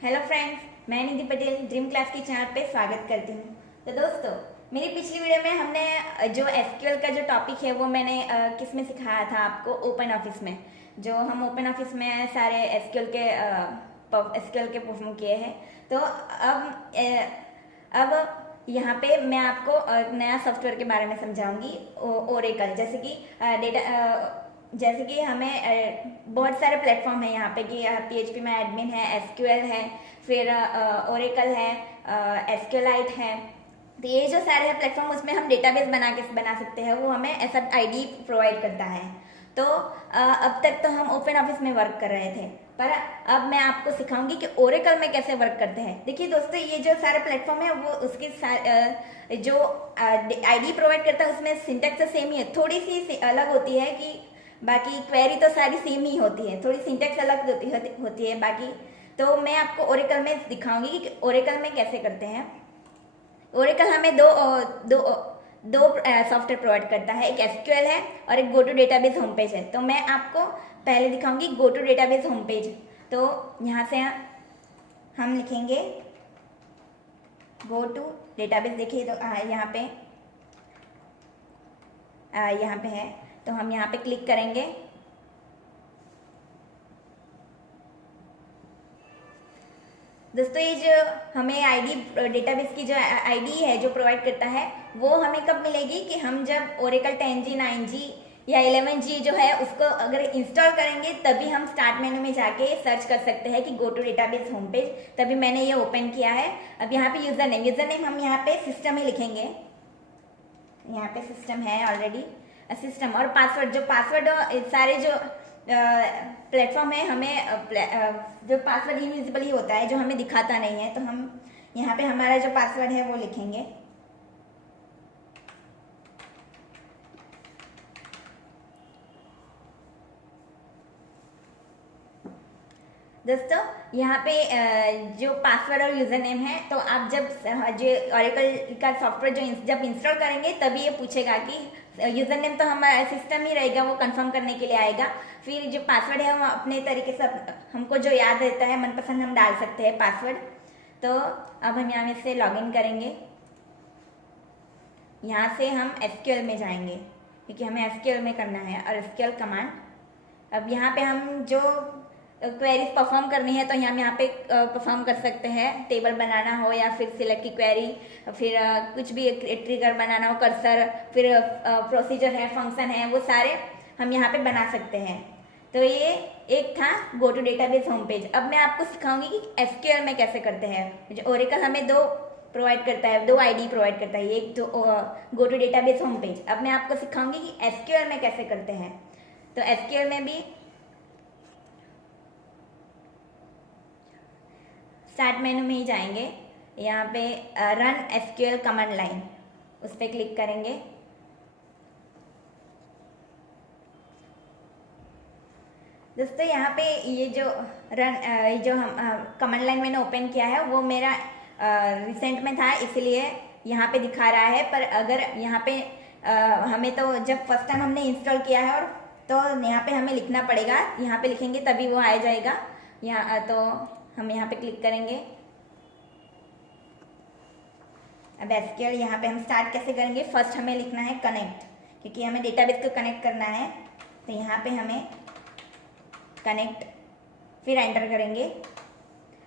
Hello friends, मैं निधि Patel dream class की channel पे स्वागत करती हूँ। तो दोस्तों, मेरी पिछली वीडियो में हमने जो एसक्यूएल का जो टॉपिक है वो मैंने किस में सिखाया था आपको, ओपन ऑफिस में। जो हम ओपन ऑफिस में सारे एसक्यूएल के परफॉर्म किए हैं। तो अब यहाँ पे मैं आपको नया सॉफ्टवेयर के बारे में समझाऊंगी, ओरेकल। जैसे कि हमें बहुत सारे प्लेटफॉर्म है यहाँ पे कि पीएचपी में एडमिन है, एसक्यूएल है, फिर ओरेकल है, एसक्यूएलाइट है। तो ये जो सारे हैं प्लेटफॉर्म, उसमें हम डेटाबेस बना सकते हैं। वो हमें ऐसा आईडी प्रोवाइड करता है। तो अब तक तो हम ओपन ऑफिस में वर्क कर रहे थे, पर अब मैं आपको सिखाऊंगी कि ओरेकल में कैसे वर्क करते हैं। देखिए दोस्तों, ये जो सारे प्लेटफॉर्म है वो उसकी जो आईडी प्रोवाइड करता है उसमें सिंटैक्स सेम ही है, थोड़ी सी अलग होती है कि बाकी क्वेरी तो सारी सेम ही होती है, थोड़ी सिंटैक्स अलग होती है बाकी। तो मैं आपको ओरेकल में दिखाऊंगी कि ओरेकल में कैसे करते हैं। ओरेकल हमें दो सॉफ्टवेयर प्रोवाइड करता है, एक एसक्यूएल है और एक go to database home page है। तो मैं आपको पहले दिखाऊंगी go to database home page. तो यहाँ से हम लिखेंगे गो टू डेटाबेस। देखिए तो यहाँ पे है, तो हम यहाँ पे क्लिक करेंगे। दोस्तों, ये जो हमें आईडी डेटाबेस की जो आईडी है जो प्रोवाइड करता है, वो हमें कब मिलेगी कि हम जब ओरेकल 10G 9G या 11G जो है उसको अगर इंस्टॉल करेंगे, तभी हम स्टार्ट मेनू में जाके सर्च कर सकते हैं कि go to database home page. तभी मैंने ये ओपन किया है। अब यहाँ पे यूजर नेम हम यहाँ पे सिस्टम ही लिखेंगे। यहाँ पे सिस्टम है ऑलरेडी, सिस्टम। और पासवर्ड, जो पासवर्ड सारे जो प्लेटफॉर्म है, हमें जो पासवर्ड इनविजिबल ही होता है, जो हमें दिखाता नहीं है। तो हम यहाँ पे हमारा जो पासवर्ड है वो लिखेंगे। दोस्तों, यहाँ पे जो पासवर्ड और यूजर नेम है, तो आप जब जो ओरेकल का सॉफ्टवेयर जब इंस्टॉल करेंगे, तभी ये पूछेगा कि यूजर नेम तो हमारा सिस्टम ही रहेगा, वो कंफर्म करने के लिए आएगा। फिर जो पासवर्ड है हम अपने तरीके से हमको जो याद रहता है मनपसंद हम डाल सकते हैं पासवर्ड। तो अब हम यहाँ से लॉगिन करेंगे। यहाँ से हम एसक्यूएल में जाएंगे क्योंकि हमें एसक्यूएल में करना है, और एसक्यूएल कमांड। अब यहाँ पे हम जो क्वेरीज परफॉर्म करनी है, तो हम यहाँ पे परफॉर्म कर सकते हैं। टेबल बनाना हो या फिर सिलेक्ट की क्वेरी, फिर कुछ भी ट्रिगर बनाना हो, कर्सर, फिर प्रोसीजर है, फंक्शन है, वो सारे हम यहाँ पे बना सकते हैं। तो ये एक था go to database home page. अब मैं आपको सिखाऊंगी कि एसक्यूएल में कैसे करते हैं। जो ओरेकल हमें दो प्रोवाइड करता है, दो आईडी प्रोवाइड करता है, एक तो go to database home page. अब मैं आपको सिखाऊंगी कि एसक्यूएल में कैसे करते हैं। तो एसक्यूएल में भी स्टार्ट मेनू में ही जाएंगे। यहाँ पे रन एसक्यूएल कमांड लाइन, उस पर क्लिक करेंगे। दोस्तों, यहाँ पे ये जो हम कमांड लाइन मैंने ओपन किया है, वो मेरा रिसेंट में था, इसलिए यहाँ पे दिखा रहा है। पर अगर यहाँ पे हमें तो जब फर्स्ट टाइम हमने इंस्टॉल किया है, और तो यहाँ पे हमें लिखना पड़ेगा। यहाँ पे लिखेंगे तभी वो आ जाएगा। यहाँ तो हम यहाँ पे क्लिक करेंगे। अब एसक्यूएल यहाँ पे हम स्टार्ट कैसे करेंगे, फर्स्ट हमें लिखना है कनेक्ट, क्योंकि हमें डेटाबेस को कनेक्ट करना है। तो यहाँ पे हमें कनेक्ट, फिर एंटर करेंगे।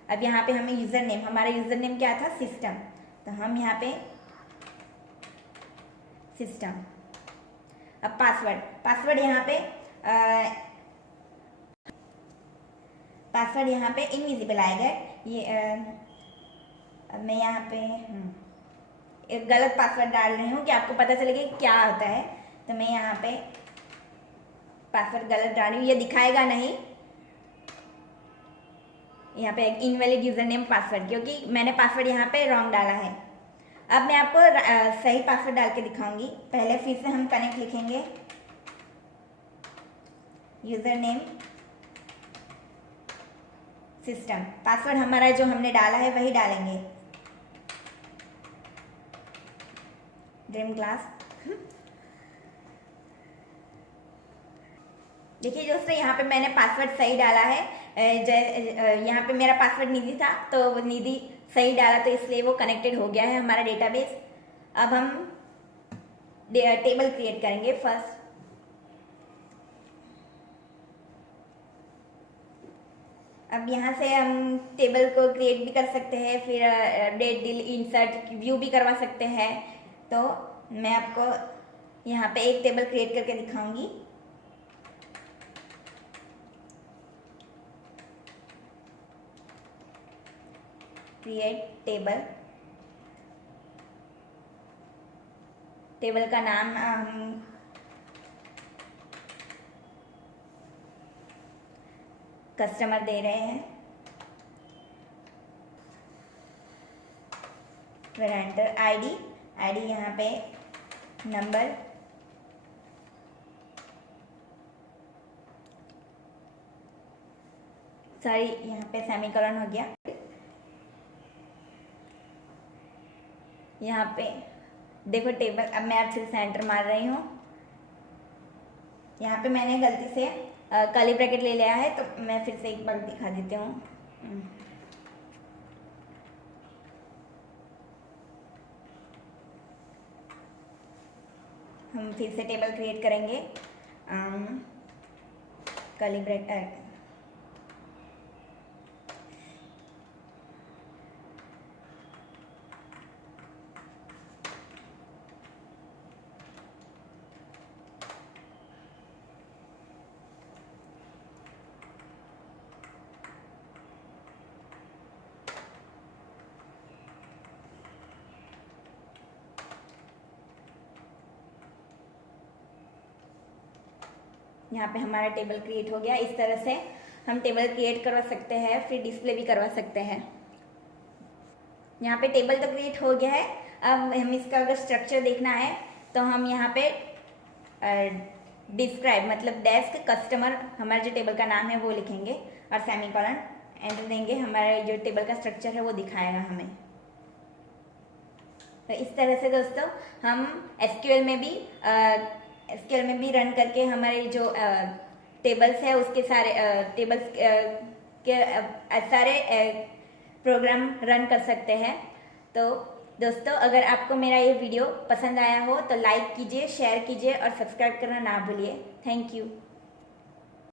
अब यहाँ पे हमें यूजर नेम, हमारा यूजर नेम क्या था, सिस्टम। तो हम यहाँ पे सिस्टम। अब पासवर्ड यहाँ पे इनविजिबल आएगा। ये अब मैं यहाँ पे एक गलत पासवर्ड डाल रही हूँ कि आपको पता चलेगा क्या होता है। तो मैं यहाँ पे पासवर्ड गलत डाल रही हूँ, ये दिखाएगा नहीं। यहाँ पे इनवैलिड यूजर नेम पासवर्ड, क्योंकि मैंने पासवर्ड यहाँ पे रॉन्ग डाला है। अब मैं आपको सही पासवर्ड डाल के दिखाऊंगी। पहले फिर से हम कनेक्ट लिखेंगे, यूजर नेम सिस्टम। पासवर्ड हमारा जो हमने डाला है वही डालेंगे, ड्रीम क्लास। देखिए दोस्तों, यहाँ पे मैंने पासवर्ड सही डाला है। यहाँ पे मेरा पासवर्ड निधि था, तो वो निधि सही डाला, तो इसलिए वो कनेक्टेड हो गया है हमारा डेटाबेस। अब हम टेबल क्रिएट करेंगे फर्स्ट। अब यहाँ से हम टेबल को क्रिएट भी कर सकते हैं, फिर डेट डील इंसर्ट व्यू भी करवा सकते हैं। तो मैं आपको यहाँ पे एक टेबल क्रिएट करके दिखाऊंगी। क्रिएट टेबल, टेबल का नाम हम कस्टमर दे रहे हैं, फिर एंटर आईडी यहाँ पे नंबर, सॉरी यहाँ पे सेमीकोलन हो गया। यहाँ पे देखो टेबल, अब मैं आपसे सेंटर मार रही हूँ। यहाँ पे मैंने गलती से कर्ली ब्रैकेट ले लिया है, तो मैं फिर से एक बार दिखा देती हूँ। हम फिर से टेबल क्रिएट करेंगे, कर्ली ब्रैकेट, यहाँ पे हमारा टेबल क्रिएट हो गया। इस तरह से हम टेबल क्रिएट करवा सकते हैं, फिर डिस्प्ले भी करवा सकते हैं। यहाँ पे टेबल तो क्रिएट हो गया है। अब हम इसका अगर स्ट्रक्चर देखना है तो हम यहाँ पे डिस्क्राइब मतलब डेस्क कस्टमर, हमारा जो टेबल का नाम है वो लिखेंगे और सेमीकोलन एंटर देंगे। हमारा जो टेबल का स्ट्रक्चर है वो दिखाएगा हमें। तो इस तरह से दोस्तों हम एसक्यूएल में भी रन करके हमारे जो टेबल्स है उसके सारे टेबल्स के सारे प्रोग्राम रन कर सकते हैं। तो दोस्तों अगर आपको मेरा ये वीडियो पसंद आया हो तो लाइक कीजिए, शेयर कीजिए और सब्सक्राइब करना ना भूलिए। Thank you.